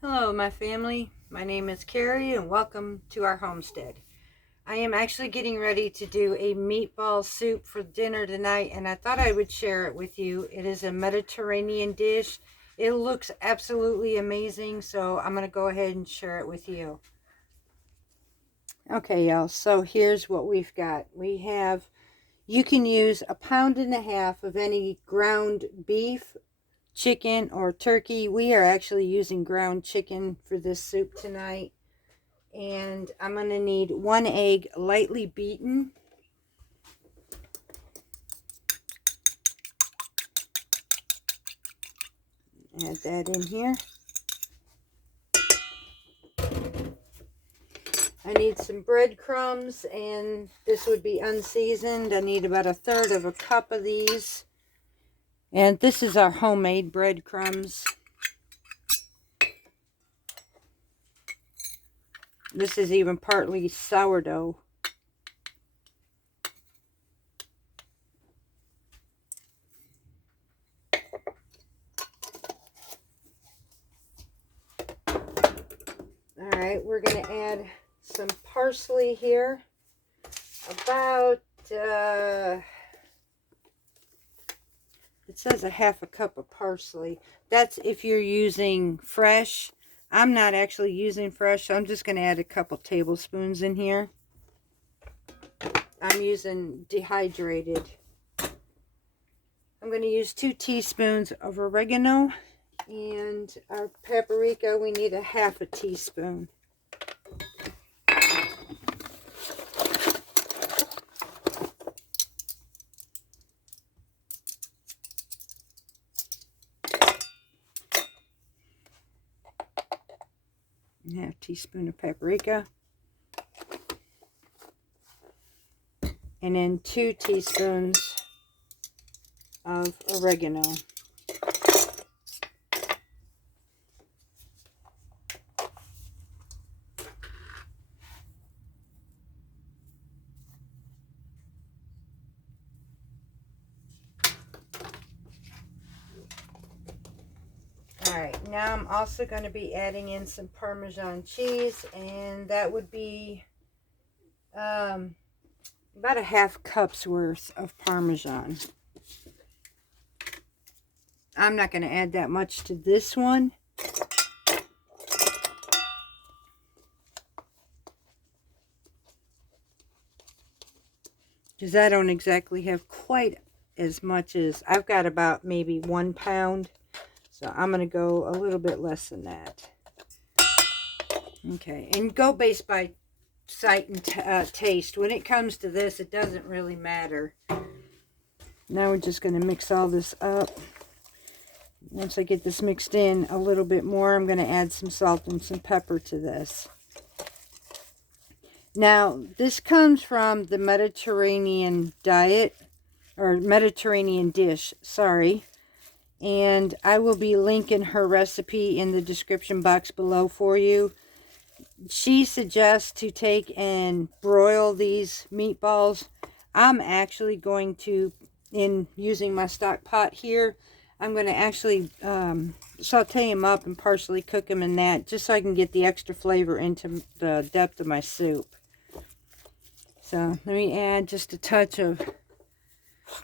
Hello, my family. My name is Carrie, and welcome to our homestead. I am actually getting ready to do a meatball soup for dinner tonight, and I thought I would share it with you. It is a Mediterranean dish. It looks absolutely amazing, so I'm going to go ahead and share it with you. Okay, y'all, so here's what we've got. You can use 1.5 pounds of any ground beef, chicken, or turkey. We are actually using ground chicken for this soup tonight. And I'm going to need 1 egg lightly beaten. Add that in here. I need some breadcrumbs, and this would be unseasoned. I need about 1/3 of a cup of these. And this is our homemade breadcrumbs. This is even partly sourdough. Alright, we're going to add some parsley here. About, it says 1/2 cup of parsley. That's if you're using fresh. I'm not actually using fresh, so I'm just going to add a couple tablespoons in here. I'm using dehydrated. I'm going to use 2 teaspoons of oregano, and our paprika, we need 1/2 teaspoon. Half teaspoon of paprika, and then 2 teaspoons of oregano. Alright, now I'm also going to be adding in some Parmesan cheese, and that would be about 1/2 cup's worth of Parmesan. I'm not going to add that much to this one. Because I don't exactly have quite as much as, I've got about maybe 1 pound. So I'm going to go a little bit less than that. Okay, and go based by sight and taste. When it comes to this, it doesn't really matter. Now we're just going to mix all this up. Once I get this mixed in a little bit more, I'm going to add some salt and some pepper to this. Now, this comes from the Mediterranean diet, or Mediterranean dish, sorry. And I will be linking her recipe in the description box below for you. She suggests to take and broil these meatballs. I'm actually going to, in using my stock pot here, I'm going to actually saute them up and partially cook them in that, just so I can get the extra flavor into the depth of my soup. So let me add just a touch of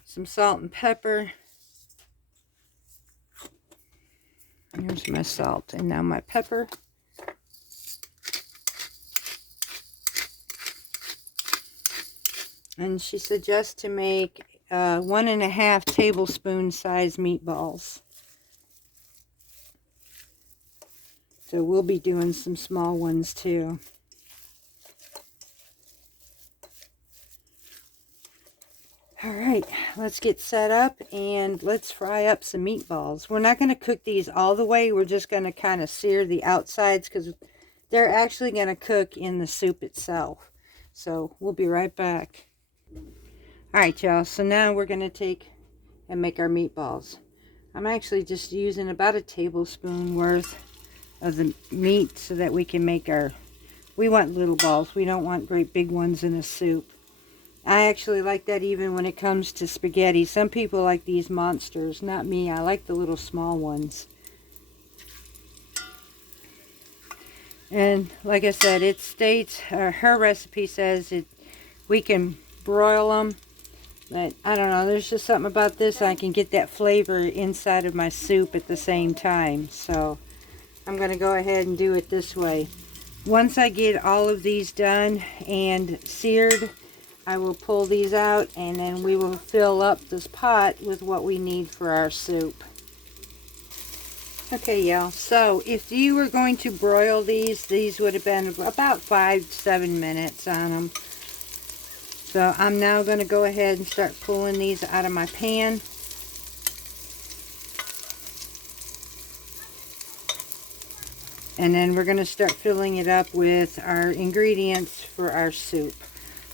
some salt and pepper. Here's my salt, and now my pepper. And she suggests to make 1.5 tablespoon size meatballs. So we'll be doing some small ones too. Alright, let's get set up and let's fry up some meatballs. We're not going to cook these all the way. We're just going to kind of sear the outsides because they're actually going to cook in the soup itself. So we'll be right back. Alright, y'all. So now we're going to take and make our meatballs. I'm actually just using about 1 tablespoon worth of the meat so that we can make we want little balls. We don't want great big ones in a soup. I actually like that even when it comes to spaghetti. Some people like these monsters. Not me. I like the little small ones. And like I said, it states, her recipe says we can broil them. But I don't know, there's just something about this. I can get that flavor inside of my soup at the same time. So I'm going to go ahead and do it this way. Once I get all of these done and seared, I will pull these out, and then we will fill up this pot with what we need for our soup. Okay, y'all, so if you were going to broil these would have been about 5 to 7 minutes on them. So I'm now going to go ahead and start pulling these out of my pan. And then we're going to start filling it up with our ingredients for our soup.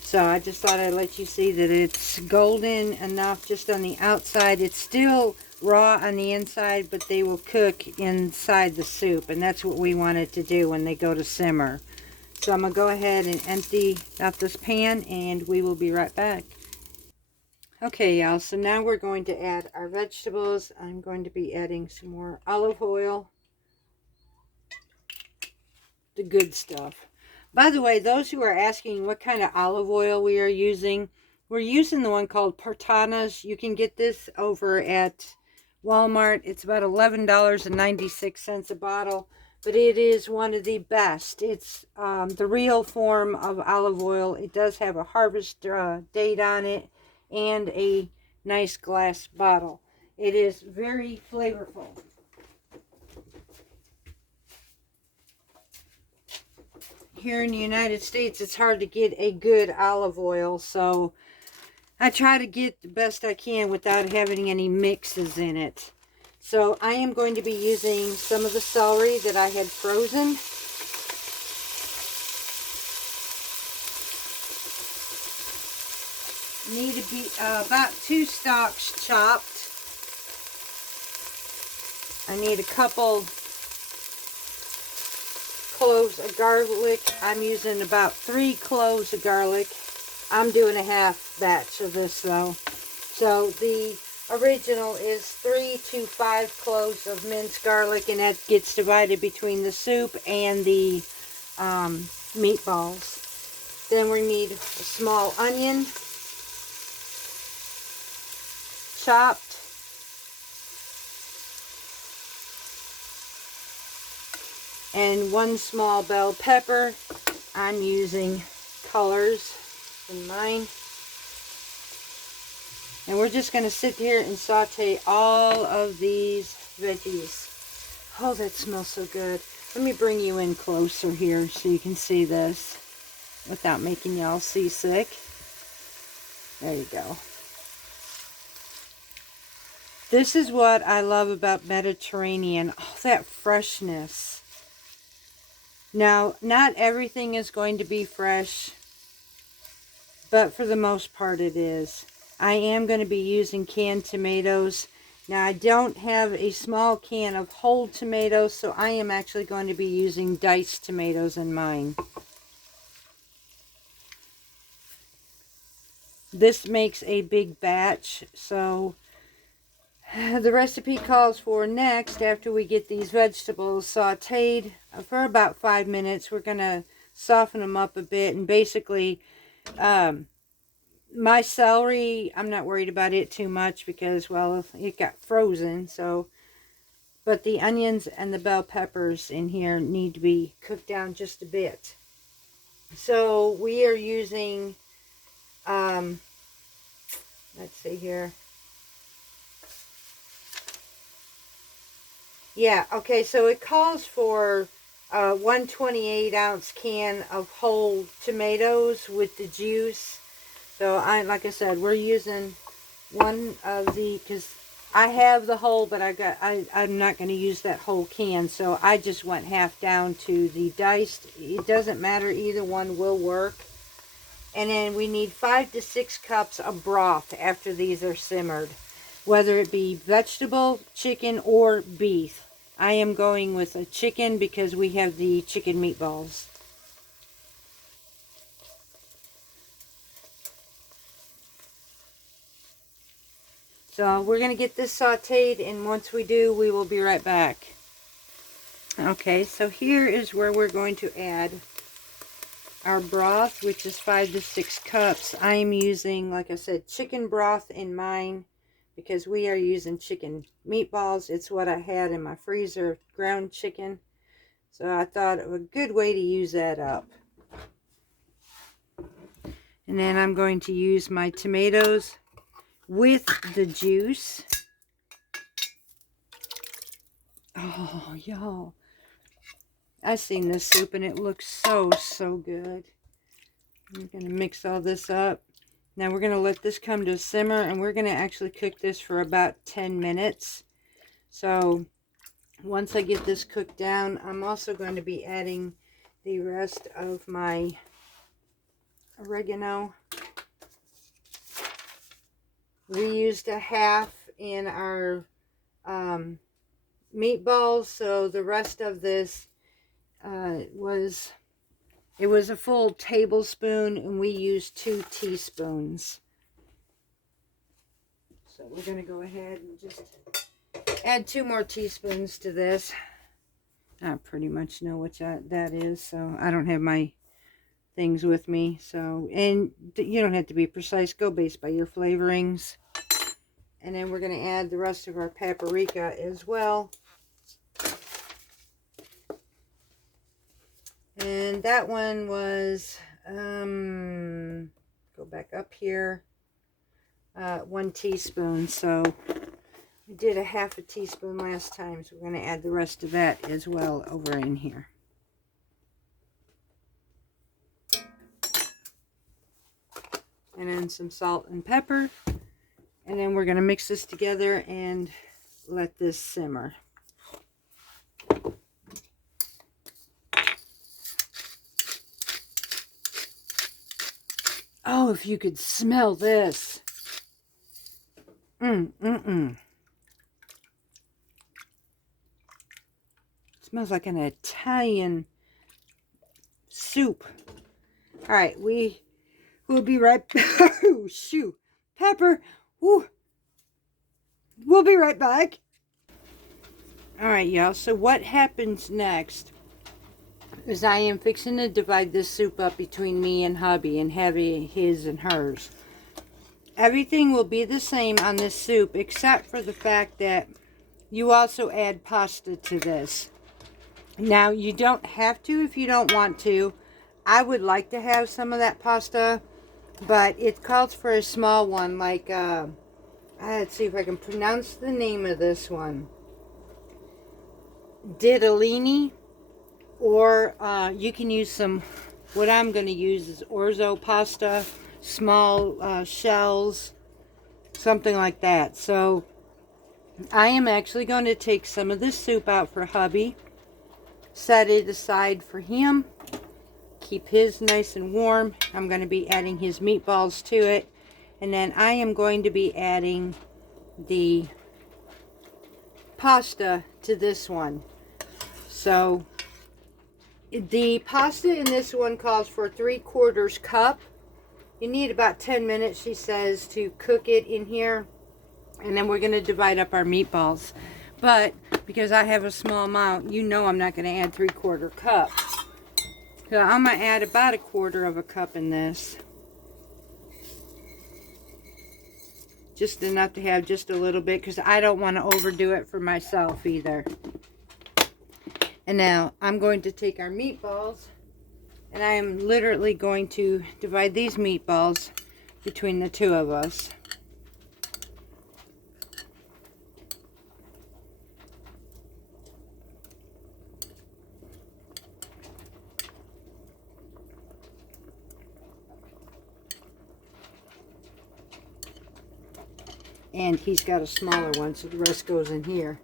So I just thought I'd let you see that it's golden enough just on the outside. It's still raw on the inside, but they will cook inside the soup. And that's what we want it to do when they go to simmer. So I'm going to go ahead and empty out this pan, and we will be right back. Okay, y'all, so now we're going to add our vegetables. I'm going to be adding some more olive oil. The good stuff. By the way, those who are asking what kind of olive oil we are using, we're using the one called Partana's. You can get this over at Walmart. It's about $11.96 a bottle, but it is one of the best. It's the real form of olive oil. It does have a harvest date on it and a nice glass bottle. It is very flavorful. Here in the United States, it's hard to get a good olive oil, so I try to get the best I can without having any mixes in it. So I am going to be using some of the celery that I had frozen. Need to be about 2 stalks chopped. I need a couple cloves of garlic. I'm using about 3 cloves of garlic. I'm doing a half batch of this though. So the original is 3 to 5 cloves of minced garlic, and that gets divided between the soup and the meatballs. Then we need a small onion, chopped. And 1 small bell pepper. I'm using colors in mine. And we're just going to sit here and saute all of these veggies. Oh, that smells so good. Let me bring you in closer here so you can see this without making y'all seasick. There you go. This is what I love about Mediterranean. Oh, that freshness. Now, not everything is going to be fresh, but for the most part it is. I am going to be using canned tomatoes. Now, I don't have a small can of whole tomatoes, so I am actually going to be using diced tomatoes in mine. This makes a big batch, so the recipe calls for next, after we get these vegetables sauteed for about 5 minutes, we're going to soften them up a bit. And basically, my celery, I'm not worried about it too much because, well, it got frozen. So, but the onions and the bell peppers in here need to be cooked down just a bit. So we are using, let's see here. Yeah, okay, so it calls for a 128-ounce can of whole tomatoes with the juice. So, like I said, we're using one of the, because I have the whole, but I'm not going to use that whole can. So, I just went half down to the diced. It doesn't matter, either one will work. And then we need 5 to 6 cups of broth after these are simmered, whether it be vegetable, chicken, or beef. I am going with a chicken because we have the chicken meatballs. So we're going to get this sauteed, and once we do, we will be right back. Okay, so here is where we're going to add our broth, which is 5 to 6 cups. I am using, like I said, chicken broth in mine because we are using chicken meatballs. It's what I had in my freezer, ground chicken. So I thought it was a good way to use that up. And then I'm going to use my tomatoes with the juice. Oh, y'all. I've seen this soup and it looks so, so good. I'm going to mix all this up. Now we're going to let this come to a simmer, and we're going to actually cook this for about 10 minutes. So once I get this cooked down, I'm also going to be adding the rest of my oregano. We used a half in our meatballs, so the rest of this was a full tablespoon, and we used 2 teaspoons. So we're going to go ahead and just add 2 more teaspoons to this. I pretty much know what that is, so I don't have my things with me. So, and you don't have to be precise. Go based by your flavorings. And then we're going to add the rest of our paprika as well. And that one was, go back up here, 1 teaspoon. So we did a half a teaspoon last time, so we're going to add the rest of that as well over in here. And then some salt and pepper. And then we're going to mix this together and let this simmer. Oh, if you could smell this. Smells like an Italian soup. All right, we'll be right back. Oh, shoot. Pepper. Ooh. We'll be right back. All right, y'all. So what happens next is I am fixing to divide this soup up between me and hubby and have his and hers. Everything will be the same on this soup except for the fact that you also add pasta to this. Now, you don't have to if you don't want to. I would like to have some of that pasta, but it calls for a small one, like, let's see if I can pronounce the name of this one. Ditalini, or you can use some, what I'm going to use is orzo pasta, small shells, something like that. So, I am actually going to take some of this soup out for hubby. Set it aside for him. Keep his nice and warm. I'm going to be adding his meatballs to it. And then I am going to be adding the pasta to this one. So the pasta in this one calls for 3/4 cup. You need about 10 minutes, she says, to cook it in here. And then we're going to divide up our meatballs. But because I have a small amount, you know I'm not going to add 3/4 cup. So I'm going to add about 1/4 cup in this. Just enough to have just a little bit, because I don't want to overdo it for myself either. And now I'm going to take our meatballs, and I am literally going to divide these meatballs between the 2 of us. And he's got a smaller one, so the rest goes in here.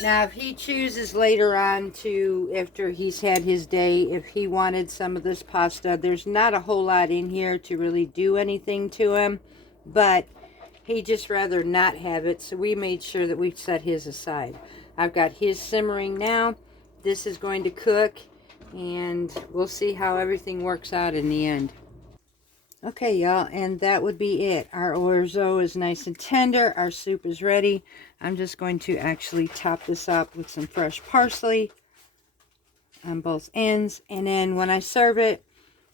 Now, if he chooses later on to, after he's had his day, if he wanted some of this pasta, there's not a whole lot in here to really do anything to him, but he'd just rather not have it, so we made sure that we set his aside. I've got his simmering now. This is going to cook, and we'll see how everything works out in the end. Okay, y'all, and that would be it. Our orzo is nice and tender. Our soup is ready. I'm just going to actually top this up with some fresh parsley on both ends. And then when I serve it,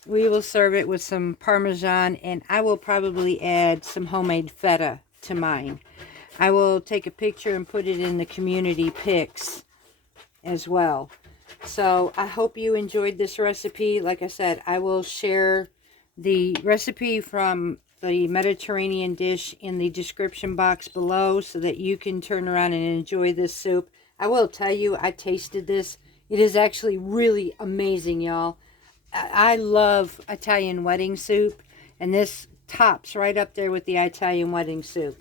we will serve it with some Parmesan, and I will probably add some homemade feta to mine. I will take a picture and put it in the community pics as well. So I hope you enjoyed this recipe. Like I said, I will share the recipe from the Mediterranean dish in the description box below so that you can turn around and enjoy this soup. I will tell you, I tasted this. It is actually really amazing, y'all. I love Italian wedding soup, and this tops right up there with the Italian wedding soup.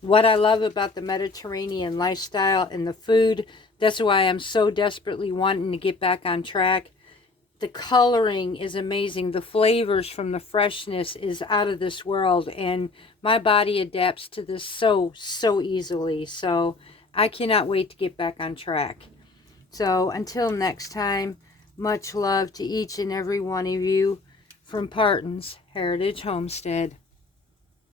What I love about the Mediterranean lifestyle and the food, that's why I'm so desperately wanting to get back on track. The coloring is amazing. The flavors from the freshness is out of this world. And my body adapts to this so easily. So I cannot wait to get back on track. So until next time, much love to each and every one of you from Parton's Heritage Homestead.